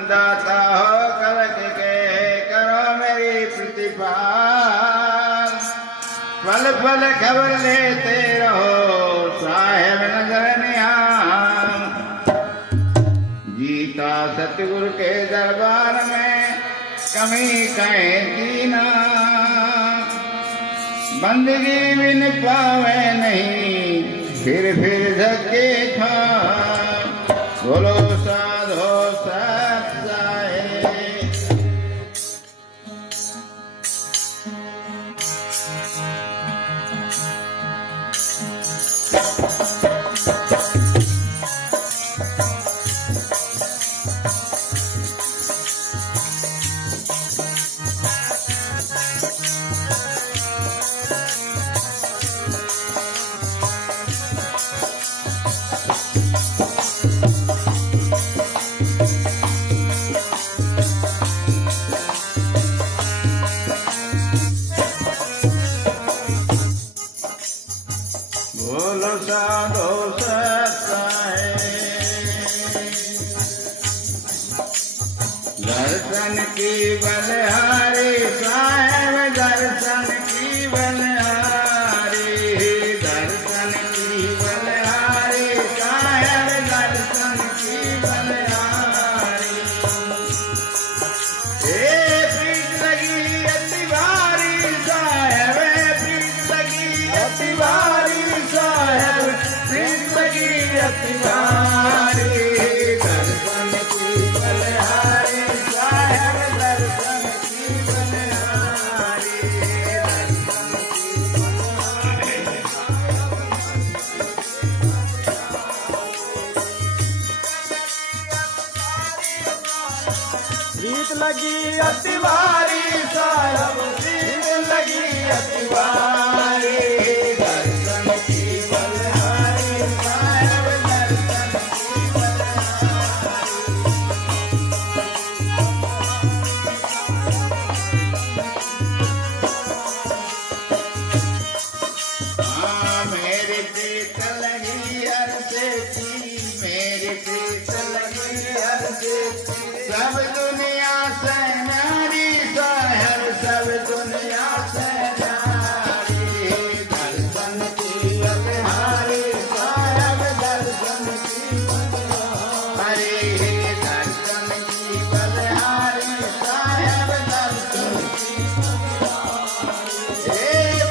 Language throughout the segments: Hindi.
दाता हो कलक के करो मेरी प्रतिपाल। पल पल खबर लेते रहो साहेब नजर निहाल। जीता सतगुरु के दरबार में कमी कहीं की ना। बंदगी बिन पावे नहीं फिर धक्के खा। बोलो साधो सत्साए। बोलो साधो सत्साए। दर्शन की बलहारी साहेब दर्शन की बलहारी। दर्शन की बलहारी साहेब दर्शन की बलहारी। प्रीत लगी अति भारी साहेब प्रीत लगी अति भारी साहेब प्रीत लगी अति भारी। दर्शन की बलहारी साहेब दर्शन की बलहारी। प्रीत लगी अति भारी साहेब प्रीत लगी अति भारी। दर्शन की बलहारी साहेब दर्शन की बलहारी। हाँ मेरी प्रीत लगी हर से की। मेरी प्रीत लगी हर से की। सब दुनिया से नारी साहेब सब दुनिया से नारी। दर्शन की बलहारी साहेब दर्शन की बलहारी। दर्शन की बलहारी साहेब दर्शन की बलहारी।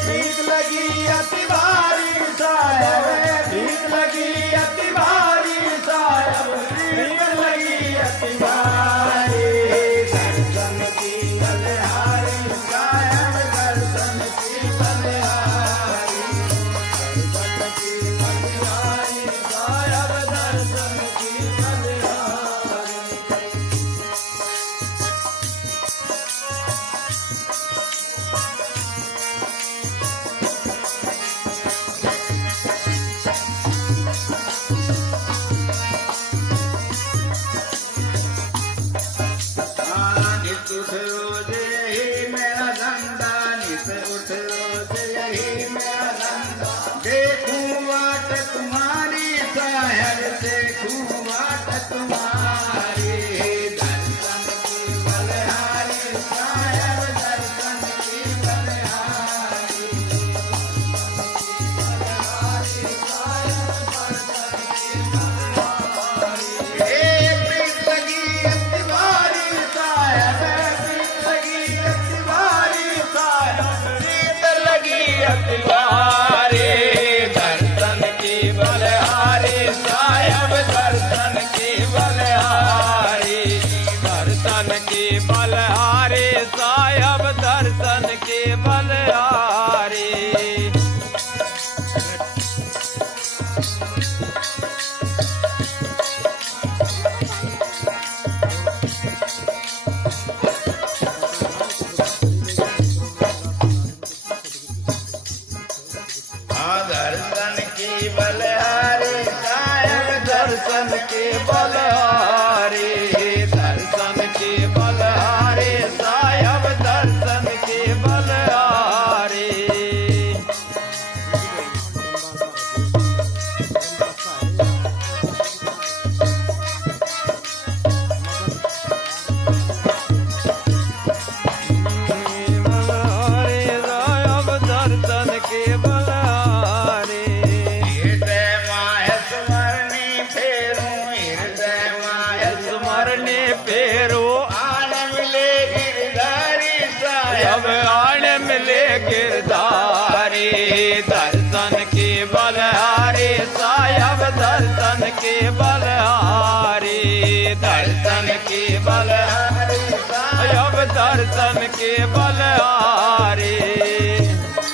प्रीत लगी अति भारी साहेब प्रीत लगी अति भारी साहेब प्रीत लगी अति भारी। दर्शन की बलहारी साहेब दर्शन की बलहारी। दर्शन की बलहारी साहेब दर्शन की बलहारी। नित उठ रोज यही मेरा धंधा। नित उठ रोज यही मेरा धंधा। देखूं वाट तुम्हारी साहेब देखूं वाट तुम्हारी। दर्शन की बलहारी साहेब दर्शन की बलहारी। प्रीत लगी अति भारी साहेब प्रीत लगी अति भारी साहेब प्रीत लगी अति भारी। दर्शन की बलहारी साहेब दर्शन की बलहारी। दर्शन की बलहारी साहेब दर्शन की बलहारी। ने फेरो आन मिले गिरधारी साहेब आन मिले गिरधारी दर्शन के बलहारी साहब दर्शन के बलहारी दर्शन के बलहारी साहब दर्शन के बलहारी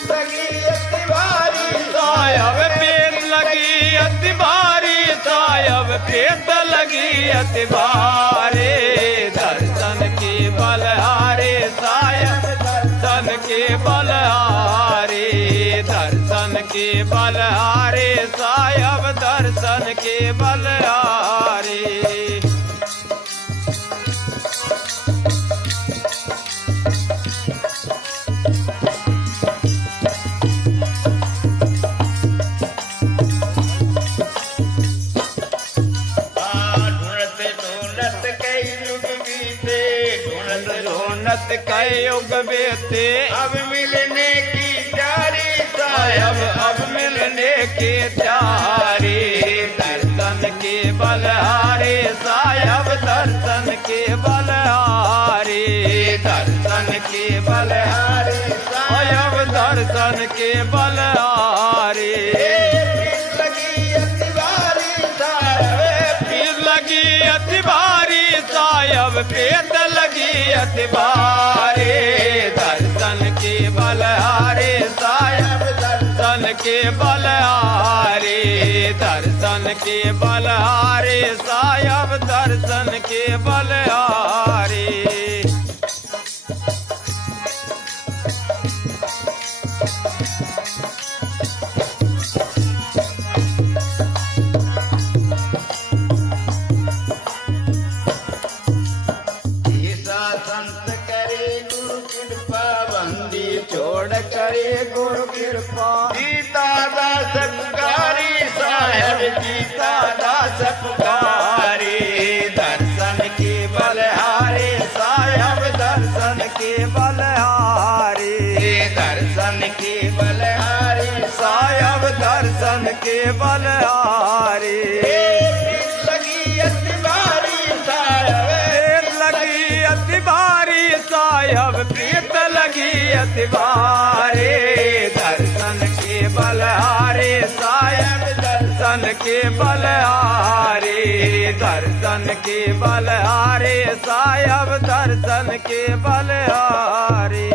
लगी अतिवारी साहब पेट लगी अतिबारी साहब पेट लगी अतिबारी दर्शन के बलहारी साहब दर्शन के बलहारी दर्शन के बलहारी साहब दर्शन के बलहारी ढूंढत कई युग बीते ढूंढत कई युग बीते अब मिलने की जारी साहब साहब अब मिलने के प्यारे दर्शन के बलहारे साहब दर्शन के बलहारे दर्शन के बलहारे साहब दर्शन के बलहारे लगी अतिवारी साहब पीर लगी अतिबारी साहब पेट लगी अतिबारे दर्शन के बलहारे साहब दर्शन के बलहारे दर्शन के बलहारे साहब दर्शन के बलहारे ईसा संत करे गुरु कृपा बंदी छोड़ करे गुरु कृपा गीता दास पुकारी साहब गीता दास पुकारी दर्शन के बलहारे साहब दर्शन के बलहारे दर्शन के बलहारी साहब दर्शन के बलहारे लगी अतिवारी साहब पेट लगी अतिबारी साहब पेट लगी अतिबारे दर्शन के बलहारे साहब दर्शन के बलहारे दर्शन के बलहारे साहब दर्शन के बलहारे